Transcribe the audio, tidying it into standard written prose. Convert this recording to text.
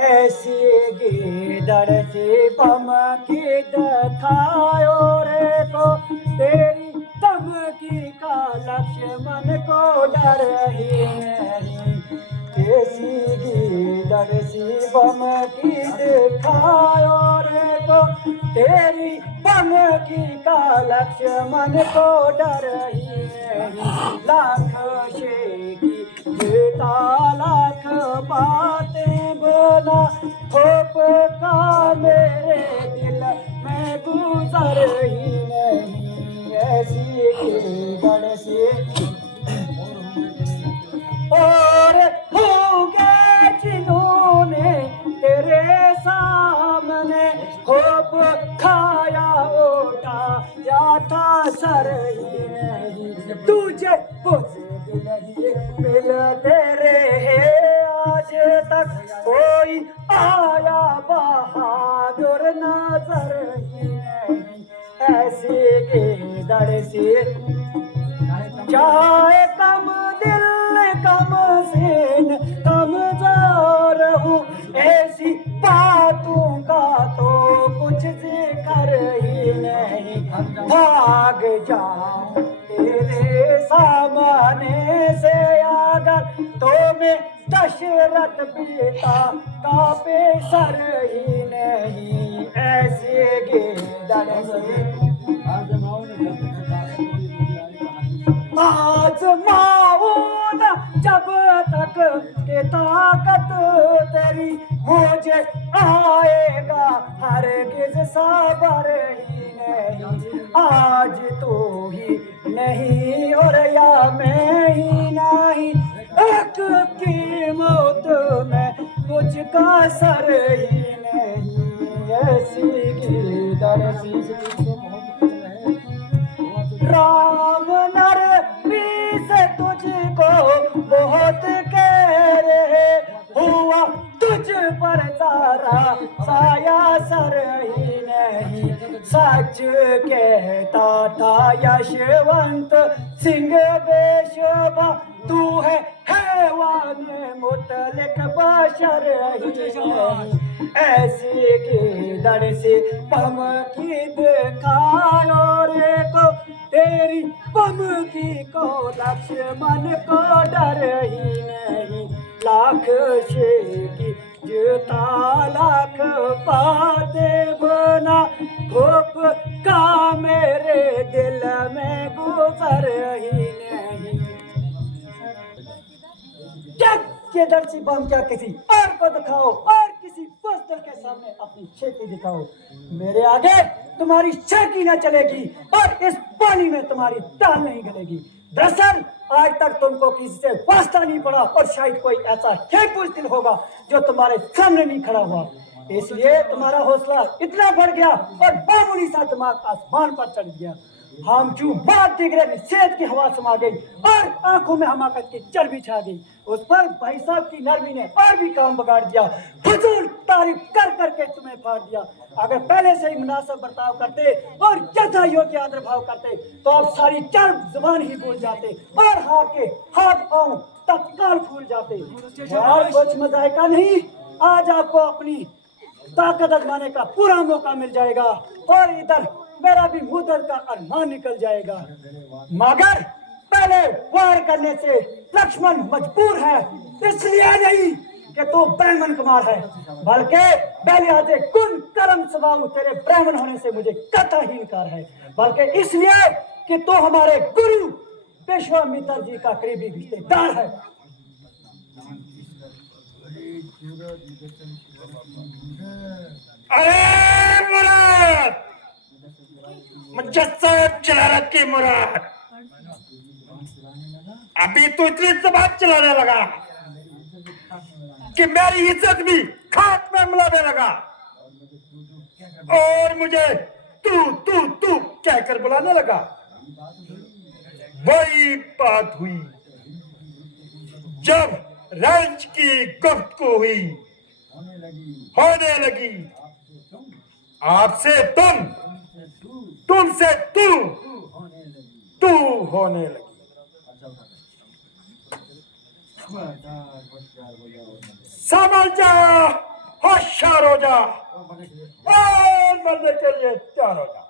ऐसी गीदड़ सी बमकी दिखायो रे को तेरी धमकी का लक्ष्य मन को डर ही नहीं। ऐसी गीदड़ सी बमकी दिखायो रे को तेरी धमकी का लक्ष्य मन को डर ही नहीं। लाख शेखी जीता लाख बातें बोला होप का मेरे दिल में गुजर ही नहीं। ऐसी गीदड़ सी और होंगे जिन्होंने तेरे सामने होप खाया ओटा जाता सर ही नहीं। तुझे बुझ नहीं मिलते रहे आज तक कोई आया बहादुर नजर ही नहीं। ऐसी गीदड़ सी चाहे कम दिल कम सीन कमजोर हूँ ऐसी बातों का तो कुछ जिक्र ही नहीं। भाग जाऊं तेरे सामने से अगर तो मैं दशरथ पिता का पेशर ही नहीं। ऐसे गीदड़ से आजमाओ न जब तक के ताकत तेरी मुझे आएगा हरगिज सबर ही नहीं। आज तो ही नहीं और या मैं ही नहीं एक की मौत में कुछ का सर ही नहीं। ऐसी गीदड़ सी राम नर से तुझको बहुत कह रहे हुआ तुझ पर सारा साया सर ही नहीं। सच कहता था यशवंत सिंह बेशबा तू है हैवान मुतलक बशर ही नहीं। ऐसी गीदड़ सी बमकी दिखायो रे को तेरी बमकी को लक्ष्य मन को डर ही नहीं। लाख शेखी जूता लाख बातें बना भूप का मेरे दिल में गुजर ही नहीं। के दर्शी बम क्या किसी और को दिखाओ और किसी बुज़दिल के सामने अपनी शेखी दिखाओ। मेरे आगे तुम्हारी शेखी न चलेगी और इस पानी में तुम्हारी दाल नहीं गलेगी। दरअसल आज तक तुमको किसी से वास्ता नहीं पड़ा और शायद कोई ऐसा ही बुज़दिल होगा जो तुम्हारे सामने नहीं खड़ा हुआ। इसलिए तुम्हारा हौसला इतना बढ़ गया और मामूली सा दिमाग आसमान पर चढ़ गया। हम जो बात देख रहे सेहत की हवा समा गई और आंखों में हमाकत की चर्बी छा गई। उस पर भाई साहब की नरमी ने और भी काम बिगाड़ दिया। हुजूर तारीफ कर करके तुम्हें फाड़ दिया। अगर पहले से ही मुनासिब बर्ताव करते और यथा योग्य आदर भाव करते तो आप सारी चर्ब जुबान ही भूल जाते और हाथ पांव तत्काल फूल जाते। और कुछ मजायका नहीं, आज आपको अपनी ताकत आजमाने का पूरा मौका मिल जाएगा और इधर मेरा भी मुदत का अरमान निकल जाएगा। मगर पहले वार करने से लक्ष्मण मजबूर है, इसलिए नहीं कि तू ब्राह्मण कुमार है, बल्कि पहले कुल कर्म स्वभाव तेरे ब्राह्मण होने से मुझे कतई इनकार है, बल्कि इसलिए कि तू हमारे गुरु विश्वामित्र जी का करीबी रिश्तेदार है। अरे मुराद, मुजस्सम जलालत की मुराद, अभी तो इतनी जबान चलाने लगा कि मेरी इज्जत भी खाक में मिलाने लगा और मुझे तू तू तू कहकर बुलाने लगा। वही बात हुई जब रंज की गुफ्तगू हुई, होने लगी। आपसे तुम, तुमसे तू, तू होने लगी। समझ जा तैयार हो जा और मरने के लिए तैयार हो जा।